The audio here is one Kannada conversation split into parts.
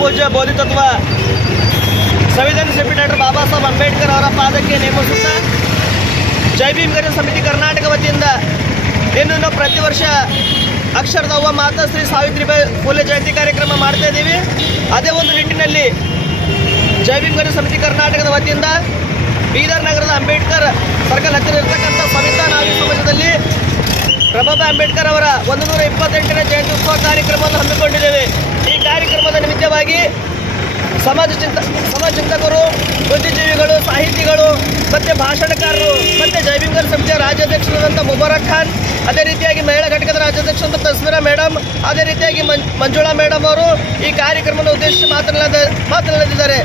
ಪೂಜ್ಯ ಬೋಧಿತತ್ವ ಸಂವಿಧಾನ ಶಿಲ್ಪಿ ಡಾಕ್ಟರ್ ಬಾಬಾ ಸಾಹೇಬ್ ಅಂಬೇಡ್ಕರ್ ಅವರ ಪಾದಕ್ಕೆ ನೇಮಿಸುತ್ತಾ ಜೈ ಭೀಮ್ ಗರ್ಜನ ಸಮಿತಿ ಕರ್ನಾಟಕ ವತಿಯಿಂದ ಇನ್ನು ಪ್ರತಿ ವರ್ಷ ಅಕ್ಷರದ ಅವ್ವ ಮಾತಾ ಶ್ರೀ ಸಾವಿತ್ರಿಬಾಯಿ ಫುಲೆ ಜಯಂತಿ ಕಾರ್ಯಕ್ರಮ ಮಾಡ್ತಾ ಇದ್ದೀವಿ. ಅದೇ ಒಂದು ನಿಟ್ಟಿನಲ್ಲಿ ಜೈ ಭೀಮ್ ಗರ್ಜನ ಸಮಿತಿ ಕರ್ನಾಟಕದ ವತಿಯಿಂದ ಬೀದರ್ ನಗರದ ಅಂಬೇಡ್ಕರ್ ಸರ್ಕಲ್ ಹತ್ತಿರ ಇರತಕ್ಕಂಥ ಸವಿತಾ ನಾವಿ ಸಮಾಜದಲ್ಲಿ ರಮಾಬಾಯಿ ಅಂಬೇಡ್ಕರ್ ಅವರ 128ನೇ ಜಯಂತ್ಯುತ್ಸವ ಕಾರ್ಯಕ್ರಮವನ್ನು ಹಮ್ಮಿಕೊಂಡಿದ್ದೇವೆ. ಈ ಕಾರ್ಯಕ್ರಮದ ನಿಮಿತ್ತವಾಗಿ ಸಮಾಜ ಚಿಂತಕರು, ಬುದ್ಧಿಜೀವಿಗಳು, ಸಾಹಿತಿಗಳು ಮತ್ತು ಭಾಷಣಕಾರರು ಮತ್ತು ಜೈ ಭೀಮ್ ಗರ್ಜನ ಸಮಿತಿಯ ರಾಜ್ಯಾಧ್ಯಕ್ಷರಾದಂಥ ಮುಬಾರಕ್ ಖಾನ್, ಅದೇ ರೀತಿಯಾಗಿ ಮಹಿಳಾ ಘಟಕದ ರಾಜ್ಯಾಧ್ಯಕ್ಷರಾದ ತಸ್ಮೀರಾ ಮೇಡಮ್, ಅದೇ ರೀತಿಯಾಗಿ ಮಂಜುಳಾ ಮೇಡಮ್ ಅವರು ಈ ಕಾರ್ಯಕ್ರಮವನ್ನು ಉದ್ದೇಶಿಸಿ ಮಾತನಾಡಿದ್ದಾರೆ.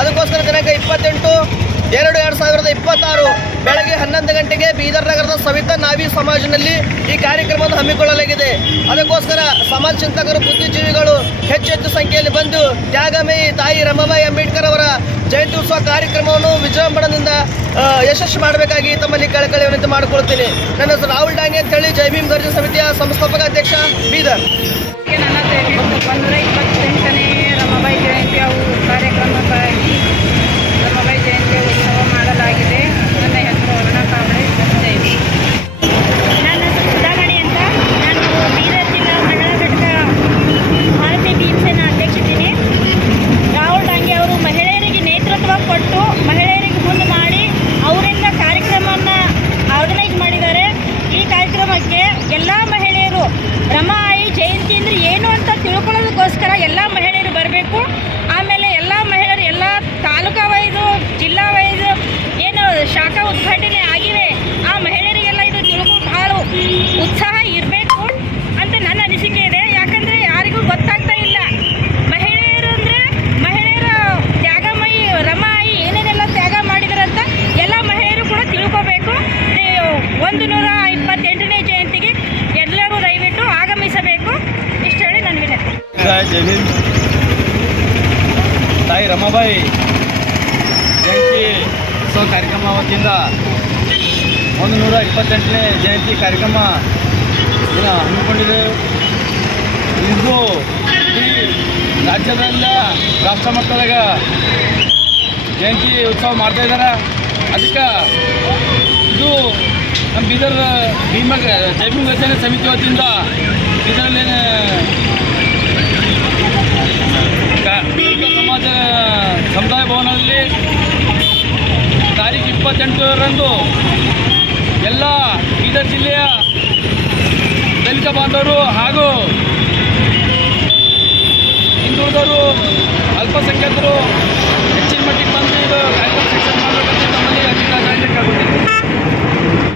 ಅದಕ್ಕೋಸ್ಕರ ದಿನಾಂಕ 28/2/2026 ಬೆಳಗ್ಗೆ 11 ಗಂಟೆಗೆ ಬೀದರ್ ನಗರದ ಸವಿತಾ ನಾವಿ ಸಮಾಜದಲ್ಲಿ ಈ ಕಾರ್ಯಕ್ರಮವನ್ನು ಹಮ್ಮಿಕೊಳ್ಳಲಾಗಿದೆ. ಅದಕ್ಕೋಸ್ಕರ ಸಮಾಜ ಚಿಂತಕರು, ಬುದ್ಧಿಜೀವಿಗಳು ಹೆಚ್ಚೆಚ್ಚು ಸಂಖ್ಯೆಯಲ್ಲಿ ಬಂದು ತ್ಯಾಗಮಯಿ ತಾಯಿ ರಮಾಬಾಯಿ ಅಂಬೇಡ್ಕರ್ ಅವರ ಜಯಂತಿ ಉತ್ಸವ ಕಾರ್ಯಕ್ರಮವನ್ನು ವಿಜೃಂಭಣೆಯಿಂದ ಯಶಸ್ವಿ ಮಾಡಬೇಕಾಗಿ ತಮ್ಮಲ್ಲಿ ಕಳಕಳಿ ವಿನಂತಿ ಮಾಡಿಕೊಳ್ತೀನಿ. ನನ್ನ ಹೆಸರು ರಾಹುಲ್ ಡಾಂಗೆ ಅಂತೇಳಿ ಜೈ ಭೀಮ್ ಗರ್ಜನ ಸಮಿತಿಯ ಸಂಸ್ಥಾಪಕ ಅಧ್ಯಕ್ಷ ಬೀದರ್. ನನ್ನ 128ನೇ ರಮಾಬಾಯಿ ಜಯಂತಿ ಕಾರ್ಯಕ್ರಮಕ್ಕಾಗಿ ರಮಾಬಾಯಿ ಜಯಂತಿ ಉತ್ಸವ ಮಾಡಲಾಗಿದೆ. ನನ್ನ ಹೆಸರು ಅರುಣಾ ಕಾಂಬ್ಳೆ. ಜೈ ಭೀಮ್. ನನ್ನ ಹೆಸರು ಸುಧಾಮಣಿ ಅಂತ. ನಾನು ಬೀದರ್ ಜಿಲ್ಲಾ ಮಹಿಳಾ ಘಟಕ ಭಾರತೀಯ ಭೀಮಸೇನಾ ಅಧ್ಯಕ್ಷಿದ್ದೀನಿ. ರಾಹುಲ್ ಡಾಂಗೆ ಅವರು ಮಹಿಳೆಯರಿಗೆ ನೇತೃತ್ವ ಕೊಟ್ಟು ಮಹಿಳೆಯರಿಗೆ ಮುಂದೆ ಮಾಡಿ ಅವರಿಂದ ಕಾರ್ಯಕ್ರಮವನ್ನು ಆರ್ಗನೈಸ್ ಮಾಡಿದ್ದಾರೆ. ಈ ಕಾರ್ಯಕ್ರಮಕ್ಕೆ ಎಲ್ಲ ಮಹಿಳೆಯರು ರಮಾಬಾಯಿ ಜಯಂತಿ ಅಂದರೆ ಏನು ಅಂತ ತಿಳ್ಕೊಳ್ಳೋದಕ್ಕೋಸ್ಕರ ಎಲ್ಲ ಮಹಿಳೆಯರು ಬರಬೇಕು. ಆಮೇಲೆ ಎಲ್ಲ ಮಹಿಳೆಯರು ಎಲ್ಲ ತಾಲೂಕಾ ವೈಸು, ಜಿಲ್ಲಾ ವೈಸು ಏನು ಶಾಖಾ ಉದ್ಘಾಟನೆ ಆಗಿವೆ ಆ ಮಹಿಳೆಯರಿಗೆಲ್ಲ ಇದು ತಿಳ್ಕೊಂಡು ಭಾಳ ಉತ್ಸಾಹ ಇರಬೇಕು ಅಂತ ನನ್ನ ಅನಿಸಿಕೆ ಇದೆ. ಯಾಕಂದರೆ ಯಾರಿಗೂ ಗೊತ್ತಾಗ್ತಾ ಇಲ್ಲ ಮಹಿಳೆಯರು ಅಂದರೆ ಮಹಿಳೆಯರ ತ್ಯಾಗಮಯಿ ರಮಾಬಾಯಿ ಏನೇನೆಲ್ಲ ತ್ಯಾಗ ಮಾಡಿದಾರಂತ ಎಲ್ಲ ಮಹಿಳೆಯರು ಕೂಡ ತಿಳ್ಕೋಬೇಕು. 128ನೇ ಜಯಂತಿಗೆ ಎಲ್ಲರೂ ದಯವಿಟ್ಟು ಆಗಮಿಸಬೇಕು. ಇಷ್ಟು ಹೇಳಿ ನನ್ನ ವಿನಂತಿ. ಜೈ ಭೀಮ್. ತಾಯಿ ರಮಾಬಾಯಿ ಜಯಂತಿ ಉತ್ಸವ ಕಾರ್ಯಕ್ರಮ ವತಿಯಿಂದ 128ನೇ ಜಯಂತಿ ಕಾರ್ಯಕ್ರಮ ಹಮ್ಮಿಕೊಂಡಿದೆ. ಇದು ಈ ರಾಜ್ಯದಿಂದ ರಾಷ್ಟ್ರ ಮಟ್ಟದಾಗ ಜಯಂತಿ ಉತ್ಸವ ಮಾಡ್ತಾ ಇದ್ದಾರೆ. ಅದಕ್ಕೆ ಇದು ನಮ್ಮ ಬೀದರ್ ಜೈ ಭೀಮ್ ಗರ್ಜನ ಸಮಿತಿ ವತಿಯಿಂದ ಇದರಲ್ಲಿ ಸಮಾಜ ಸಮುದಾಯ ಭವನದಲ್ಲಿ ತಾರೀಖು 28ರಂದು ಎಲ್ಲ ಬೀದರ್ ಜಿಲ್ಲೆಯ ದಲಿತ ಬಾಂಧವರು ಹಾಗೂ ಹಿಂದುಳಿದವರು, ಅಲ್ಪಸಂಖ್ಯಾತರು